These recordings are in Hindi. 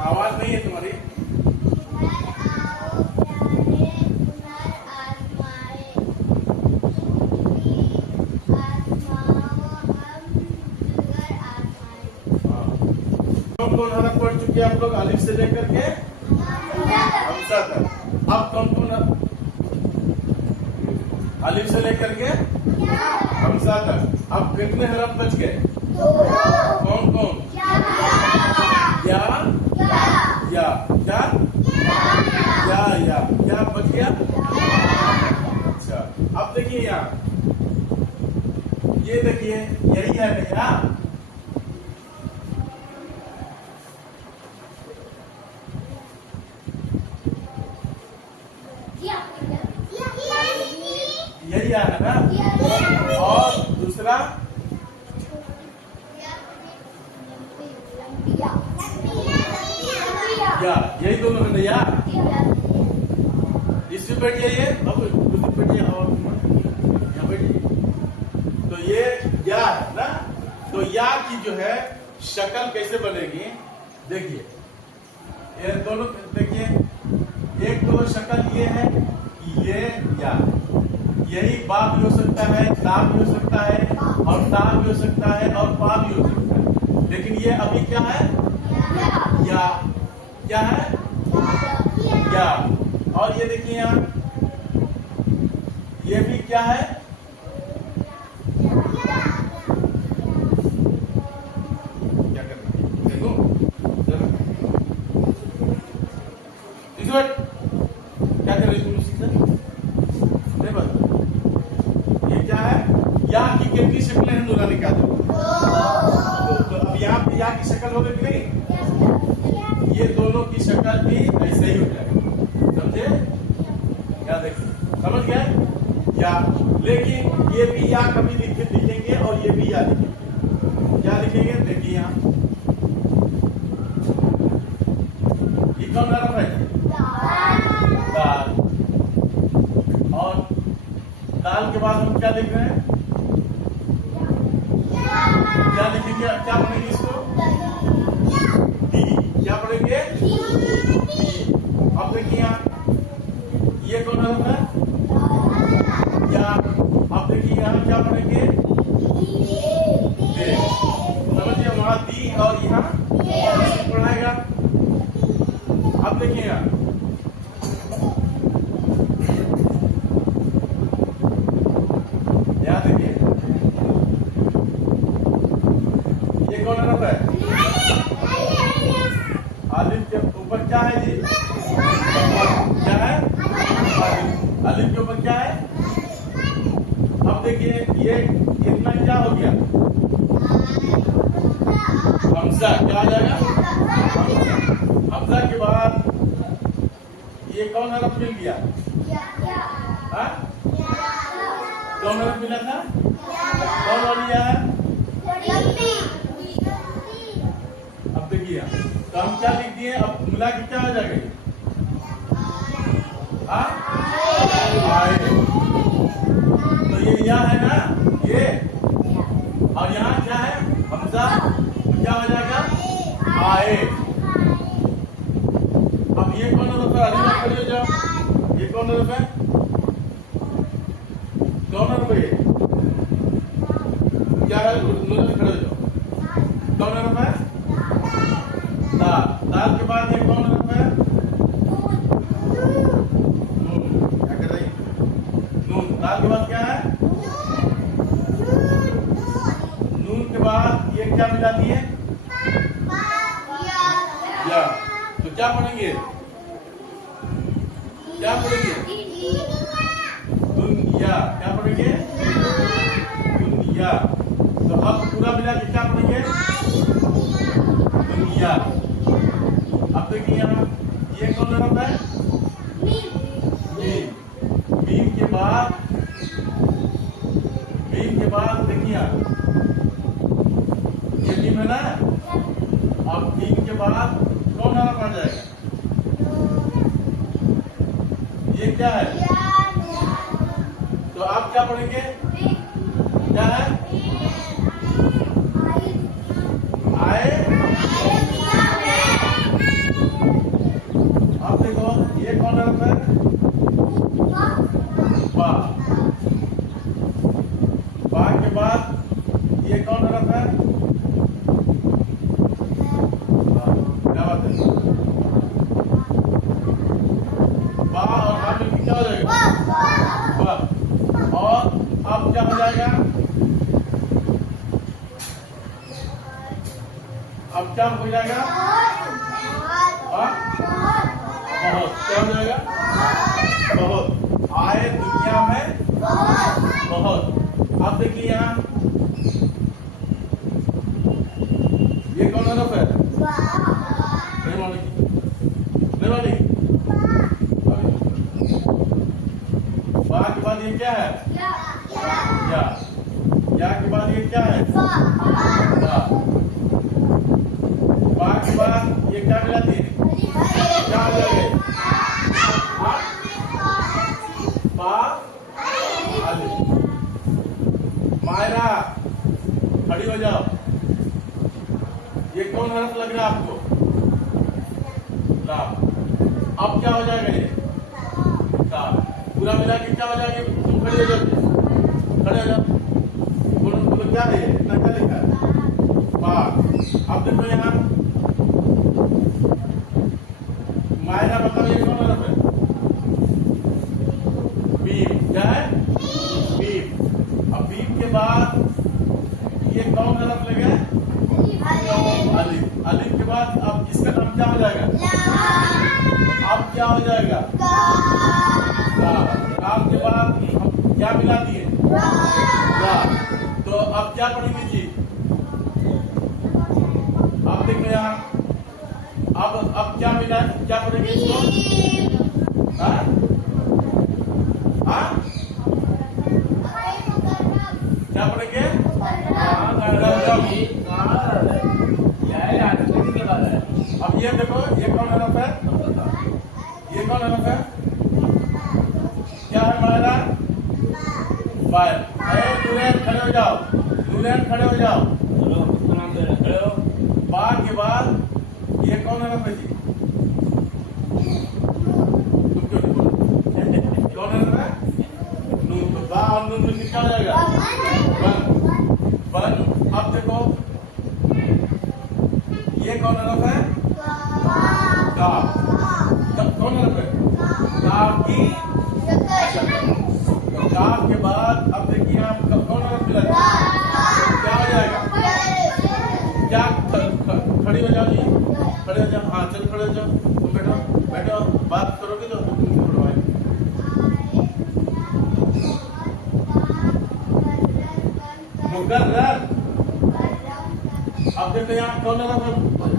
आवाज नहीं है तुम्हारी। कौन कौन हरफ पढ़ चुके आप लोग अलिफ से लेकर के हमजा तक। अब कौन कौन अलिफ से लेकर के हमजा तक। अब कितने हरफ बच गए? कौन कौन? या क्या क्या बच गया? अच्छा, अब देखिए यहाँ, ये देखिए यही है भैया। यही है ना। और दूसरा या, यही दोनों है भैया। इससे बैठिए, ये अब बैठिए और यहाँ बैठिए। तो ये या है ना। तो या की जो है शक्ल कैसे बनेगी देखिए। ये दोनों देखिए, एक तो शक्ल ये है कि ये या, यही बा भी हो सकता है, ता भी हो सकता है, और ता भी हो सकता है, और पा भी हो सकता है। लेकिन ये अभी क्या है? या। क्या है? या। और ये देखिए यहाँ, ये भी क्या है? क्या करना देखो क्या कर रही तुम से? नहीं बस, ये क्या है? या की कितनी शक्लें हैं नूरानी का? तो अब यहाँ पे या की शक्ल हो गई कि नहीं? ये दोनों की शक्ल भी ऐसे ही हो जाएगी, समझे? क्या देखिए, समझ गए? या, लेकिन ये भी या कभी लिखेंगे और ये भी या लिखेंगे। क्या लिखेंगे देखिए यहाँ, ये कौन हरफ है? दाल। और दाल के बाद हम क्या लिख रहे हैं? क्या लिखेंगे? क्या पढ़ेंगे इसको? क्या पढ़ेंगे? अब देखिए यहाँ, ये कौन हरफ है? या। अब देखिए यहाँ क्या पढ़ेंगे? दे। समझिए, वहां दी और यहाँ पढ़ाएगा। अब देखिए यहाँ, यहाँ देखिए, ये कौन हरफ है? अलिफ के ऊपर क्या है जी? क्या है? अलिफ के ऊपर क्या है? अब देखिए, ये इतना क्या हो गया? हमजा। क्या आ जाएगा? हमजा के बाद ये कौन हरफ मिल गया? कौन हरफ मिला था? कौन वाली या है? अब देखिए, तो हम क्या लिख दिए? अब मिला के क्या हो जाएगा? आए। तो ये या है ना, ये, और यहाँ क्या है? हमजा। क्या हो जाएगा? आए। अब ये कौन हरफ है? अली खड़े हो जाओ। ये कौन हरफ है? कौन हरफ है? क्या है? खड़े हो जाओ। कौन हरफ है? दाल। दाल के बाद ये कौन हरफ है? क्या कर रही? नून। दाल के बाद क्या है? नून के बाद ये क्या मिला दिए? या। तो क्या पढ़ेंगे? क्या पढ़ेंगे? दुनिया। क्या पढ़ेंगे? दुनिया। तो अब पूरा मिला के क्या पढ़ेंगे? दुनिया। अब देखिए यहाँ, ये कौन हरफ है? मीम। मीम के बाद देखिए ये मीम है ना। अब मीम के बाद कौन हरफ आ जाएगा? ये क्या है? तो आप क्या पढ़ेंगे? क्या है? आए। अब क्या हो जाएगा? बहुत। क्या हो जाएगा? बहुत। आए दुनिया में बहुत। अब देखिए यहाँ ये कौन हरफ है? नहीं मानेगी, नहीं मानेगी। बा के बाद ये क्या है? या के बाद ये क्या है? बा के बाद ये क्या मिलाती है? क्या हो जाएगा? बा अलिफ। मायरा खड़ी हो जाओ। ये कौन हरफ लग रहा है आपको? लाम। अब क्या हो जाएगा? ये लाम पूरा मिला के क्या हो जाएगा? तुम खड़े हो जाओ, खड़े हो जाओ। बोलो क्या है? इतना क्या लिखा है? बा। अब देखो यहाँ मायरा, बताओ ये कौन हरफ है? बीम। क्या है? बीम। अब बीम के बाद ये कौन हरफ लगे? अलिफ। अलिफ के बाद अब इसका नाम क्या हो जाएगा? अब क्या हो जाएगा? काम के बाद हम क्या मिला दिए? तो अब क्या पढ़ेंगे जी? अब देखो यहाँ अब क्या मिला? क्या पढ़ेंगे इसको? हाँ? हाँ? क्या पढ़ेंगे? अब ये देखो, ये कौन हरफ है? ये कौन हरफ है? क्या है हमारा? बाय। नूरैन खड़े हो जाओ, नूरैन खड़े हो जाओ। बा के बाद ये कौन हरफ है जी? तुम क्यों नहीं बोलो? कौन हरफ है? नून। तो बा और नून में क्या हो जाएगा? बन। अब देखो ये कौन हरफ है? काफ। कौन हरफ है? काफ की। काफ के बाद अब देखिए आप कौन हरफ मिला? क्या हो जाएगा? क्या? खड़ी हो जाओ जी, खड़े हो जाओ। हाँ चल खड़े हो जाओ। तुम बैठो, बैठो। बात करोगे तो मुकर्रर। अब देखो यहाँ कौन हरफ है?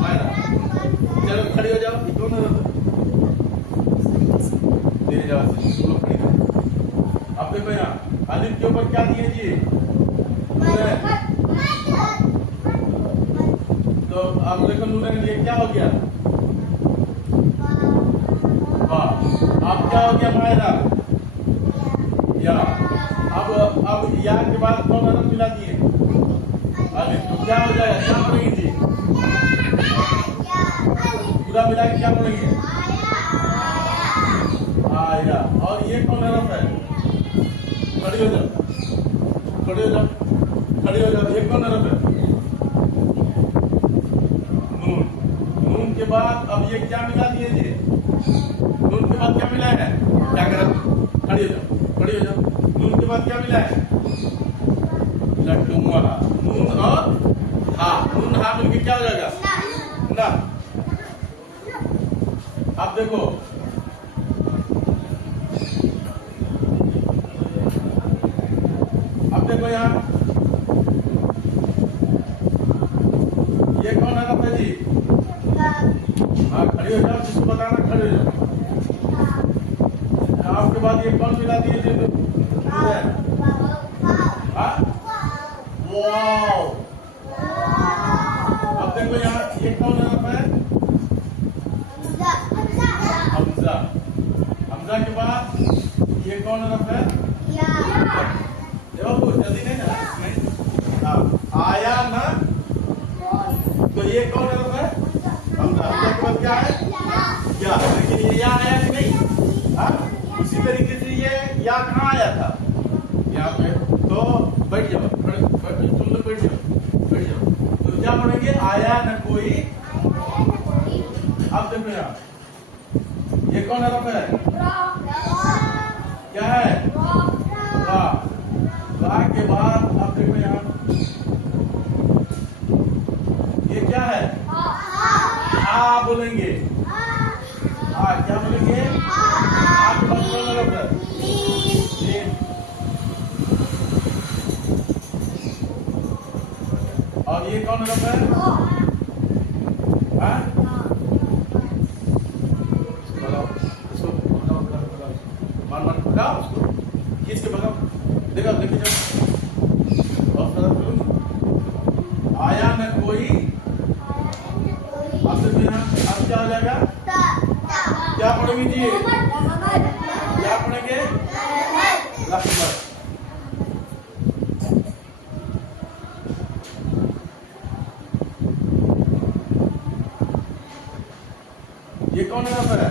मायरा। चलो खड़ी हो जाओ। ये कौन हरफ है? धीरे जाओ, खड़ी हो। अब देखो यहाँ अलिफ के ऊपर क्या दिए जी? तो अब देखो नूरैन, ये क्या हो गया? वाह। अब क्या हो गया मायरा? या। अब या के बाद कौन हरफ मिला दिए? अलिफ। तो क्या हो जाएगा? क्या पढ़ेंगे जी? पूरा मिला के क्या पढ़ेंगे? आया। और ये कौन हरफ है? खड़ी हो जाओ, खड़ी हो जाओ, खड़ी हो जाओ। ये कौन हरफ है? नून। नून के बाद अब ये क्या मिला दिए जी? नून के बाद क्या मिला है? क्या करें? खड़ी हो जाओ, खड़ी हो जाओ। नून के बाद क्या मिला है? लट्टू वाला। नून और हा। नून हा मिलके क्या हो जाएगा? ना। अब देखो यहाँ ये कौन हरफ है जी? हाँ खड़ी हो जाओ, जिसको बताना खड़े हो जाओ। आपके बाद ये कौन मिला दिए जी? हाँ? वाओ। अब देखो यहाँ ये कौन हरफ है? हमजा। हमजा के बाद ये कौन हरफ है? देखो जल्दी नहीं ना। आया ना। तो ये कौन हरफ है? हमजा। हमजा के बाद क्या है? या। लेकिन ये या आया कि नहीं? हाँ? उसी तरीके से ये या कहाँ आया था? यहाँ पे। तो बैठ जाओ, तुम लोग बैठ जाओ, बैठ जाओ। तो क्या पढ़ेंगे? आया न कोई। अब देखो यहाँ ये कौन हरफ है? क्या है? वाह। वाह के बाद अब देखो यहाँ ये क्या है? आ बोलेंगे। क्या बोलेंगे? आ के बाद कौन हरफ है? मीम। और ये कौन हरफ है? हाँ? भगाओ उसको, भगाओ। मार मार भगाओ उसको, खींच के भगाओ। देखो देखिए जब और तरफ करूँ, आया न कोई। अब क्या हो जाएगा? क्या पढ़ेंगे जी? क्या पढ़ेंगे? लफ्ज़। ये कौन हरफ है?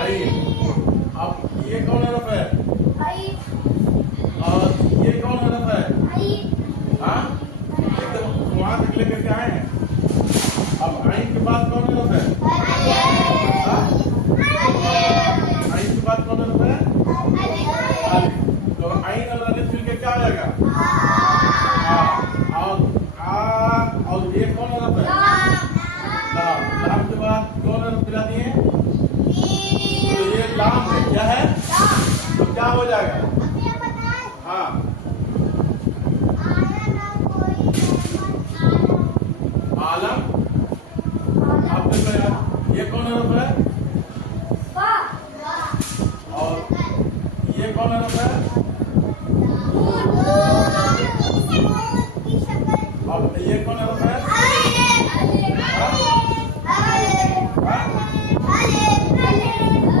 आई। अब ये कौन हरफ है? और ये कौन हरफ है? हाँ, एकदम वहां तक लेकर के आए हैं। अब आइन के बाद कौन हरफ है? आइन के बाद कौन हरफ है? अलिफ। तो आइन और अलिफ मिलकर क्या हो जाएगा? और ये कौन हरफ है? लाम के बाद कौन हरफ मिला दिए? तो ये लाम है। क्या है? तो क्या हो जाएगा? हाँ, आलम। अब देखो यार, ये कौन हरफ है? और ये कौन हरफ है? अब ये कौन हरफ है?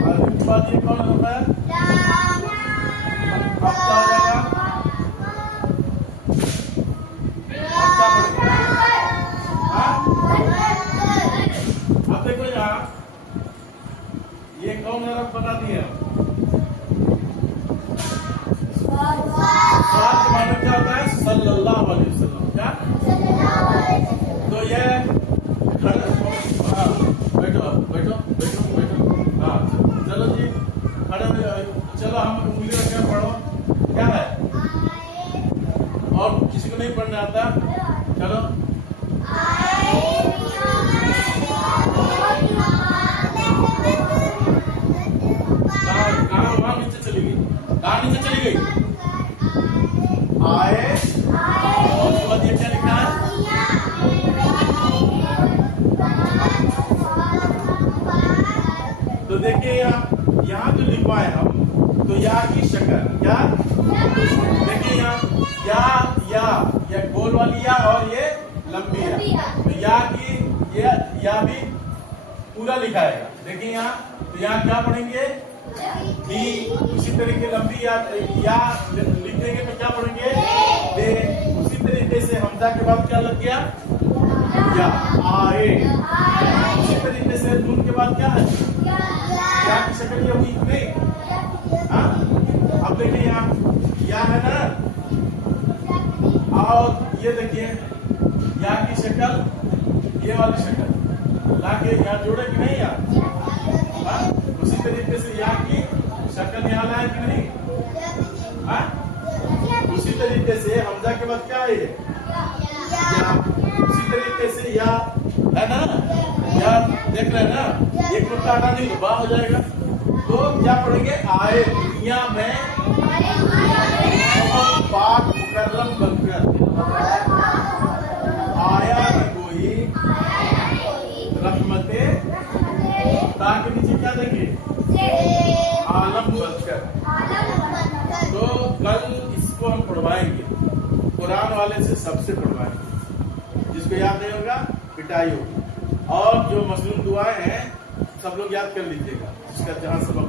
अलिफ के बाद ये कौन हरफ है? अब क्या हो जाएगा? अब क्या पढ़ेंगे? अब देखो यहाँ, ये कौन हरफ बता दिया? सलात के माने क्या होता है? सल्लल्लाहु अलैहि वसल्लम। क्या? तो ये हाँ, बैठो बैठो बैठो बैठो। हाँ चलो जी, खड़े हो जाओ। चलो हम उंगली रखे पढ़ो। क्या है? और किसी को नहीं पढ़ने आता? चलो। कहाँ वहाँ नीचे चली गई? कहाँ नीचे चली गई? आए। और उसके बाद ये क्या लिखा है? तो देखिए यहाँ जो लिखवाए हम, तो या की शक्ल। क्या? देखिए यहाँ या गोल वाली या और ये लंबी या। तो या की ये या भी पूरा लिखाएगा। देखिए यहाँ, तो यहाँ क्या पढ़ेंगे? डी। उसी तरीके लंबी या लिख देंगे तो क्या पढ़ेंगे? दे। उसी तरीके से हमजा के बाद क्या लग गया? या। आए। उसी तरीके से नून के बाद क्या है? या की शक्ल ये हुई नहीं? हाँ, अब देखिए यहाँ या है ना, और ये देखिए या की शक्ल, ये वाली शक्ल लाके यहाँ जोड़े कि नहीं यार? हाँ, उसी तरीके से या की शक्ल यहाँ लाए कि नहीं? हाँ, उसी तरीके से हमजा के बाद क्या है? या। उसी तरीके से या है ना, या देख रहे हैं ना, एक नुक्ता हटा दी तो बा हो जाएगा। तो क्या पढ़ेंगे? आए दुनिया में बहुत पाक मुकर्रम बनकर, आया न कोई रहमते, ताकि नीचे क्या देंगे? आलम बनकर। तो कल इसको हम पढ़वाएंगे, कुरान वाले से सबसे पढ़वाएंगे। जिसको याद नहीं होगा पिटाई होगी। और जो मसलूम दुआएं हैं सब लोग याद कर लीजिएगा, जिसका जहां सबक